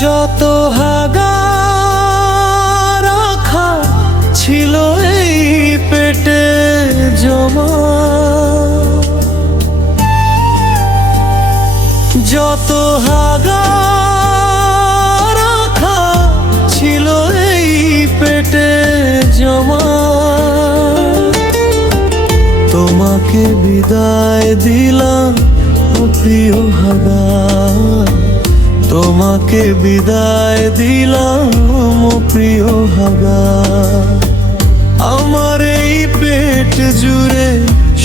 যত হাগা রাখা ছিল এই পেটে জমা, যত হাগা রাখা ছিল এই পেটে জমা, তোমাকে বিদায় দিলাম ও প্রিয় হাগা, তোমাকে বিদায় দিলাম ও প্রিয় হাগা। আমার এই পেট জুড়ে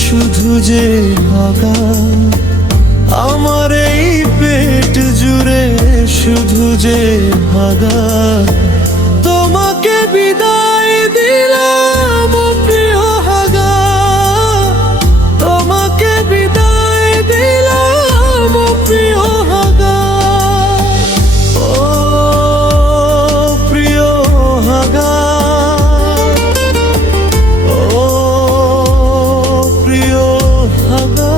শুধু যে হাগা, আমার এই পেট জুড়ে শুধু যে হাগা, তোমাকে বিদায় দিলাম ও প্রিয় হাগা, তোমাকে বিদায় দিলাম ও প্রিয় হাগা। ও প্রিয় হাগা, ও প্রিয় হাগা,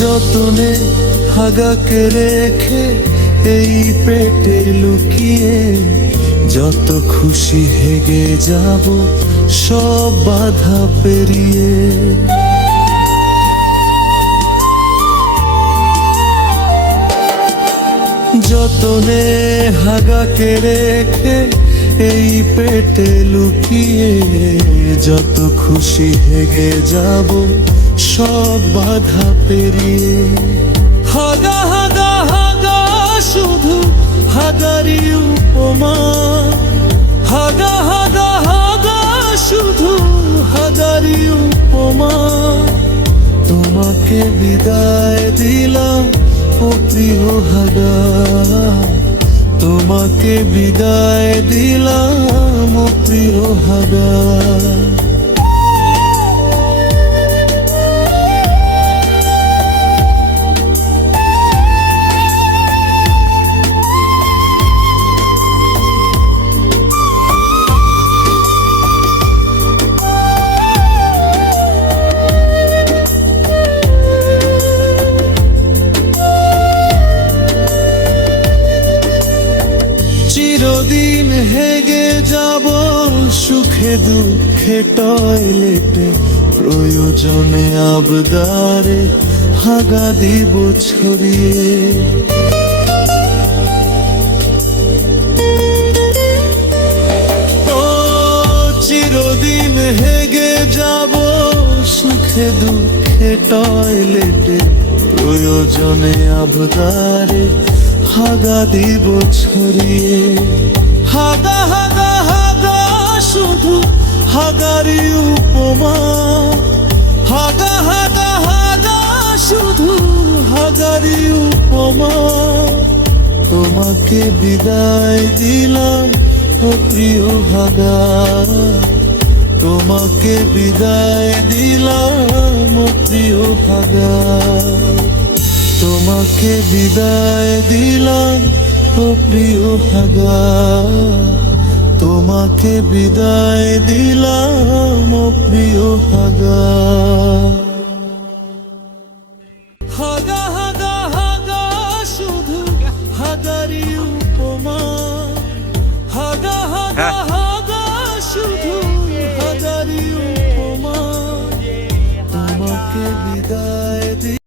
যতনে হাগাকে রেখে এই পেটে লুকিয়ে, যত খুশি হেগে যাব সব বাধা পেরিয়ে। যতনে হাগাকে রেখে এই পেটে লুকিয়ে, যত খুশি হেগে যাব সব বাধা পেরিয়ে। হাগা হাগা হাগা শুধু হাগারি উপমা, হাগা হাগা হাগা শুধু হাগারি উপমা, তোমাকে বিদায় দিলাম ও প্রিয় হাগা, তোমাকে বিদায় দিলাম ও প্রিয় হাগা। চিরদিন হেগে যাব সুখে দুঃখে টয়লেটে, প্রয়োজনে আবদারে হাগা দিব ছড়িয়ে। ও চিরদিন হেগে যাব সুখে দুঃখে টয়লেটে, প্রয়োজনে আবদারে হাগা দিব ছড়িয়ে। হাগা হাগা হাগা শুধু হাগারি উপমা, হাগা হাগা হাগা শুধু হাগারি উপমা, তোমাকে বিদায় দিলাম ও প্রিয় হাগা, তোমাকে বিদায় দিলাম ও প্রিয় হাগা, তোমাকে বিদায় দিলাম ও প্রিয় হাগা, তোমাকে বিদায় দিলাম ও প্রিয় হাগা।